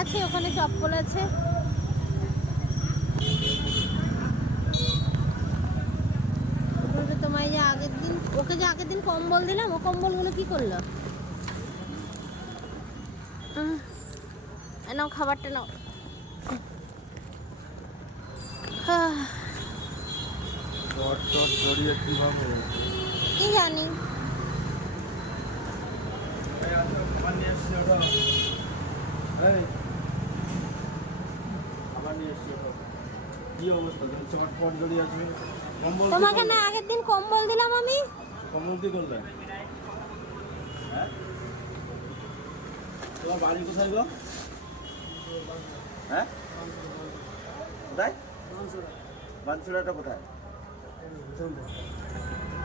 আছে ওখানে চপ্পল আছে। তোমায় যে আগের দিন ওকে যে আগের দিন কম্বল দিলাম, ও কম্বলগুলো কি করলো? নাও খাবারটা নাও। কি জানি। তোমাকে না আগের দিন কম্বল দিলাম আমি। কম্বল কি করলে? তোমার বাড়ি কোথায় গো? হ্যাঁ কোথায়? বানসুরাটা কোথায়?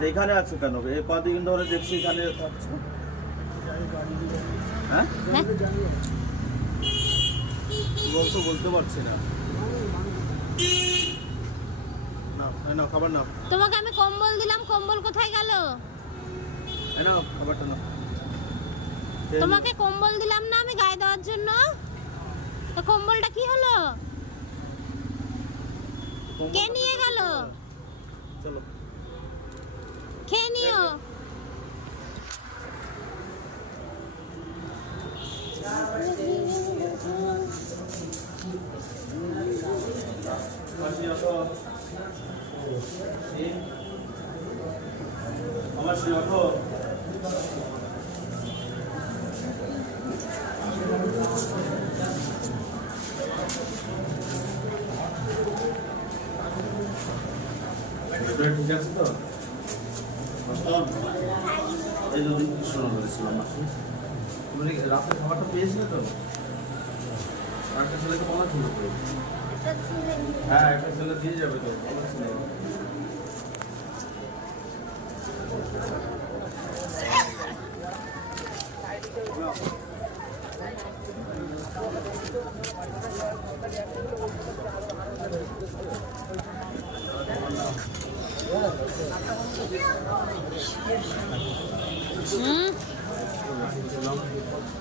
এখানে আছো কেন? এই কদিন ধরে দেখছি এখানে থাকছো। হ্যাঁ বলছো বলতে পারছি না। নাও খাবার নাও। তোমাকে আমি কম্বল দিলাম, কম্বল কোথায় গেল? নাও খাবারটা নাও। তোমাকে কম্বল দিলাম না আমি গায়ে দেওয়ার জন্য, তো কম্বলটা কি হলো? কে নিয়ে গেল? চলো খেয়ে নিও। আমার সে রাখো। ঠিক আছে তো? এই দুদিন কৃষ্ণ করেছিলাম মাসি। তুমি রাতের খাবারটা পেয়েছিলে তো? একটা ছেলেকে বলা ছিল তো? হ্যাঁ একটা ছেলে দিয়ে যাবে তো, বলেছিল।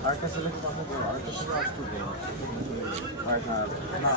আরেকটা ছেলেকে আরেকটা ছেলে আসতো তো। না